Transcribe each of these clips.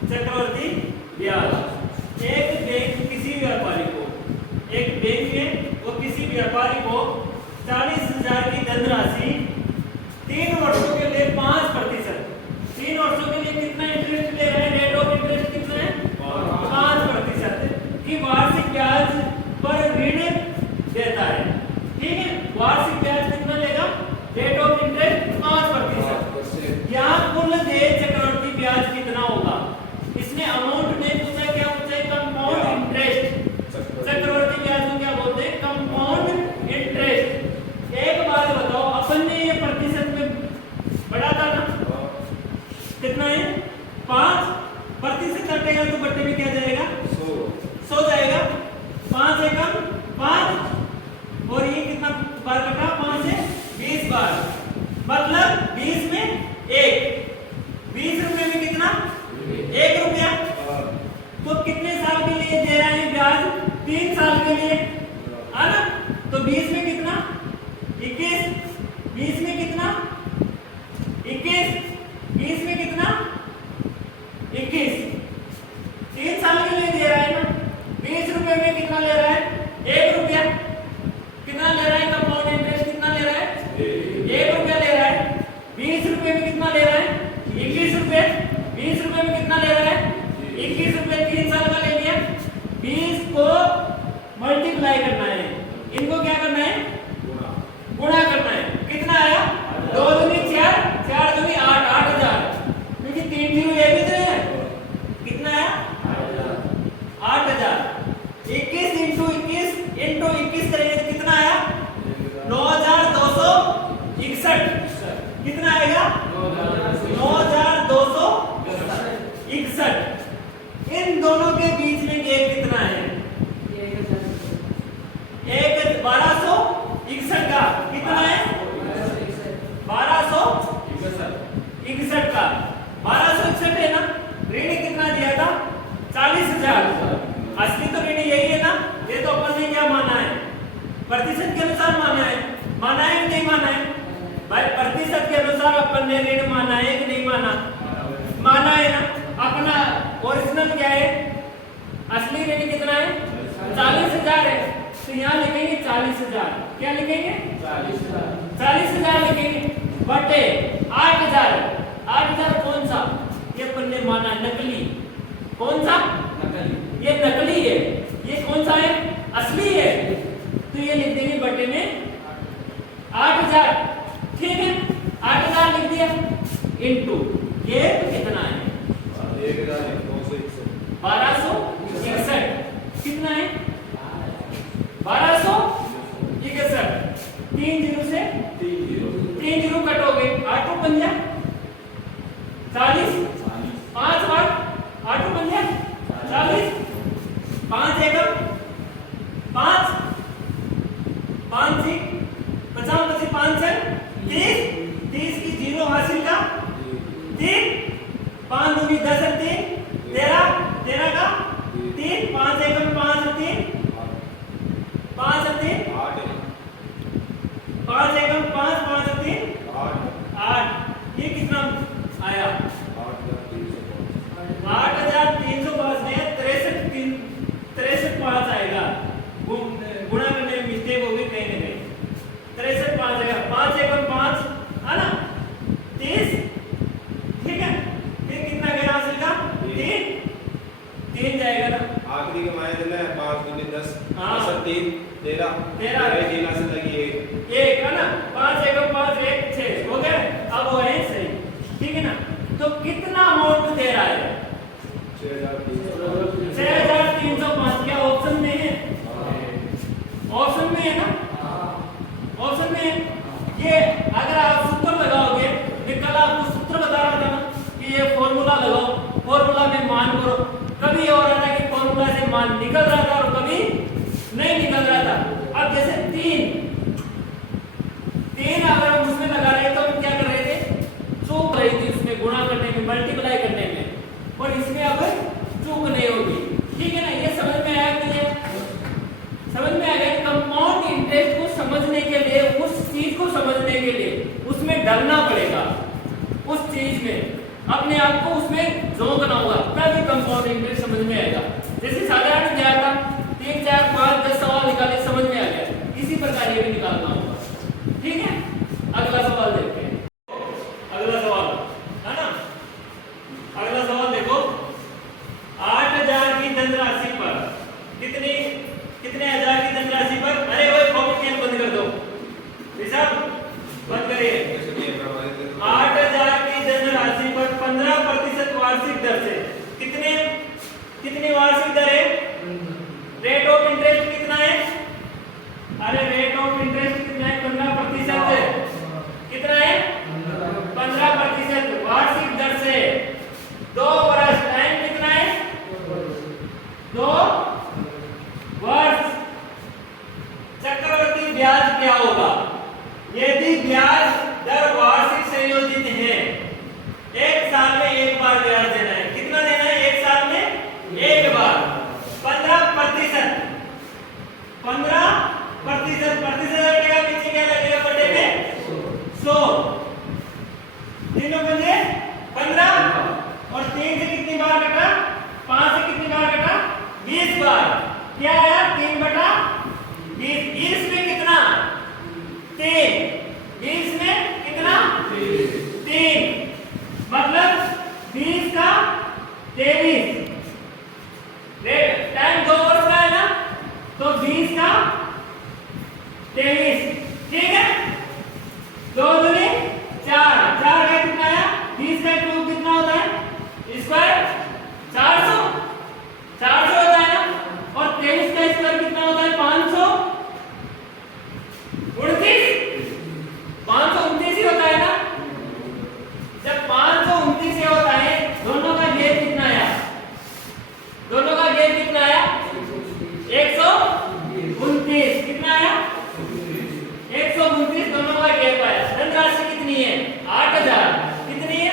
चक्रवर्ती ब्याज। एक बैंक किसी व्यापारी को, एक बैंक में वो किसी व्यापारी को 40,000 की धनराशि 3 वर्षों के लिए 5%, 3 वर्षों के लिए कितना इंटरेस्ट ले रहे हैं, रेट ऑफ इंटरेस्ट कितना है 5% की वार्षिक ब्याज पर ऋण देता है। ठीक है, वार्षिक ब्याज कितना लेगा, रेट ऑफ इंटरेस्ट 5%। यहाँ कुल देय चक्रवर्ती ब्याज कितना होगा, इसने अमाउंट में पूछा, क्या पूछा है, कंपाउंड इंटरेस्ट। चक्रवर्ती ब्याज को क्या बोलते हैं, कंपाउंड इंटरेस्ट। एक बात बताओ, अपन ने ये प्रतिशत में बढ़ा था ना, कितना है 5%, कटेगा तो बट्टे में क्या जाएगा 100 जाएगा, 5 एकम 5, और ये कितना बार कटा, 5 से 20 बार, मतलब 20 में 1, 20 रुपए में कितना 1 रुपया। तो कितने साल के लिए दे रहे हैं ब्याज, 3 साल के लिए, है ना। तो 20 में कितना 21, 20 में कितना 21, 20 में कितना 21, 3 साल के लिए दे रहा है ना। 20 रुपए में कितना ले रहा है, 1 रुपया। कितना ले रहा है, कंपाउंड इंटरेस्ट कितना ले रहा है, 1 रुपया ले रहा है। 20 रुपए में कितना ले रहा है, 21 रुपए। 20 रुपए में कितना ले रहा है, 21 रुपए, 3 साल का ले लिया। 20 को मल्टीप्लाई करना है, इनको क्या करना है, गुणा करना है। कितना आया, 2 दूनी 4, 4 दूनी 8, 8,000, क्योंकि 3 जीरो ये भी तो है। कितना आया 8,000। 21 इंटू 21 करेंगे तो कितना आया 9,261। कितना आएगा 9,261। इन दोनों के बीच में गैप कितना है, 1261 का कितना है, 1261 का 1261 है ना। ऋण कितना दिया था 40,000, असली तो ऋण यही है ना। ये तो अपन ने क्या माना है, प्रतिशत के अनुसार माना है, माना है कि नहीं माना है भाई, प्रतिशत के अनुसार अपन ने ऋण माना है कि नहीं माना, माना है ना। अपना ओरिजिनल क्या है, असली ऋण कितना है 40,000 है, तो यहाँ लिखेंगे 40,000। क्या लिखेंगे 40,000 लिखेंगे, बटे 8,000। 8,000 कौन सा, ये अपन ने माना नकली, कौन सा नकली, ये नकली है। ये कौन सा है, असली है, तो ये लिख देंगे बटे में 8,000। ठीक है, 8,000 लिख दिया, इनटू ये कितना है 1261। कितना है 1261। 3 जीरो से 3 जीरो कट हो गए, 8 पंजा 40, 5 8 पंजा 40, 5 एकम 5, 5 से 50 बचे 5 से 30, 30 की जीरो हासिल का 3, 5 दूनी 10 और 3 13, 13 का 3, 5 एकम 5 और 3 5 और 3 5 एकम 5, 5 और 3 8। ये कितना आया 8,305 में 63 5 आएगा। गुणा करने में मिस्टेक होगी कहीं ना कहीं, 63 5 आएगा। 5 एकम 5 है ना 30। ठीक है, फिर कितना गया हासिल का 3 जाएगा ना। आखिरी के मायने में 5 दूनी 10, हाँ 3 13 3 हासिल लगी 1 है ना। 5 एकम 5 1 6 हो गया। अब वो है सही, ठीक है ना। तो कितना अमाउंट दे रहा है 6,305। क्या ऑप्शन में है, ऑप्शन में है ना, ऑप्शन में है। ये अगर आप सूत्र लगाओगे, ये कल आपको सूत्र बता रहा था ना कि ये फॉर्मूला लगाओ, फॉर्मूला में मान करो। कभी और रहा था कि फॉर्मूला से मान निकल रहा था और कभी नहीं निकल रहा था। अब जैसे 3 अगर हम उसमें लगा रहे तो हम क्या कर रहे थे, चूक रही थी उसमें गुणा करने में, मल्टीप्लाई करने में, और इसमें अब चूक नहीं होगी। ठीक है ना, ये समझ में आया कि नहीं, समझ में आ गया। कंपाउंड इंटरेस्ट को समझने के लिए, उस चीज को समझने के लिए उसमें डरना पड़ेगा, उस चीज में अपने आप को उसमें झोंकना होगा, तब क्वेश्चन इंटरेस्ट समझ में आएगा। जैसे साधारण दिया था 3 4 5 10 सवाल निकाले, समझ में आ गया, इसी प्रकार ये भी निकालना होगा। ठीक है, अगला सवाल देखते हैं। अगला सवाल है ना, अगला सवाल देखो, 8000 की धनराशि पर कितने हजार की धनराशि पर, अरे वो कॉपी पेन बंद कर दो, हिसाब बंद करिए। 8000 की धनराशि पर 15% वार्षिक दर से कितनी वार्षिक दर है? रेट ऑफ इंटरेस्ट कितना है? अरे रेट ऑफ इंटरेस्ट कितना है? 15% है। कितना है? 15% वार्षिक दर से 2 वर्ष, टाइम कितना है? 2 वर्ष। चक्रवर्ती ब्याज क्या होगा यदि ब्याज दर वार्षिक संयोजित है? एक साल में एक बार ब्याज देना है। कितना देना है? एक साल में एक बार। 15%, 15% लगेगा, पीछे क्या लगेगा बटे में? 100। तीनों बजे 15 और 3 से कितनी बार कटा? 5 से कितनी बार कटा? 20 बार। क्या आया? 3/20। 20 में कितना? 3। 20 में कितना? 3। मतलब 20 का 23। टाइम 2 वर्ष का है ना, तो 20 का 23। ठीक है, 2 दूनी 4, 4 का कितना आया? 20 का क्यूब कितना होता है? स्क्वायर 400 होता है ना, और 23 का स्क्वायर कितना होता है? 529 ही होता है ना। जब 529 ही होता है, दोनों का गेप कितना आया? दोनों का गेप कितना आया? 129। कितना आया? 129 दोनों का गेप आया। धनराशि कितनी है? 8000। कितनी है?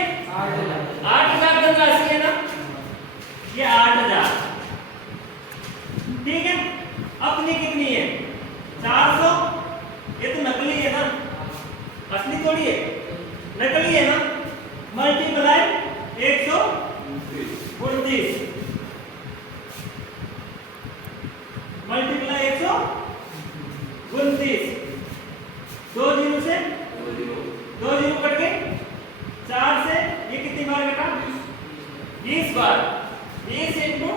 8000 धनराशि है ना, ये 8000। ठीक है, अपनी कितनी है? 400। ये तो नकली है ना, असली थोड़ी है, नकली है ना। Multiply 129, multiply 129। 2 जीरो से 2 जीरो कट गए। 4 से ये कितनी बार कटा? 20 बार। 20 इंटू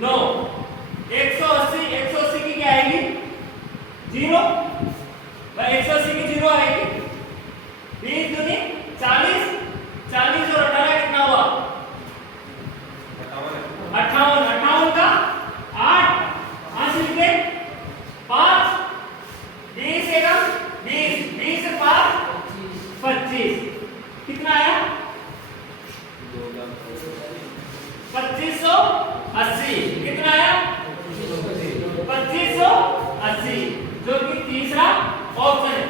9, 180। 180 की क्या आएगी? 0। 180 की 0 आएगी। 20 दूनी 40, 40 और 18 कितना हुआ? 58। 58 का 8, 5 लिखे 5, 20 एकम 20, 20 से 5 25। कितना आया? 2580। कितना आया? 2580, जो कि तीसरा ऑप्शन है।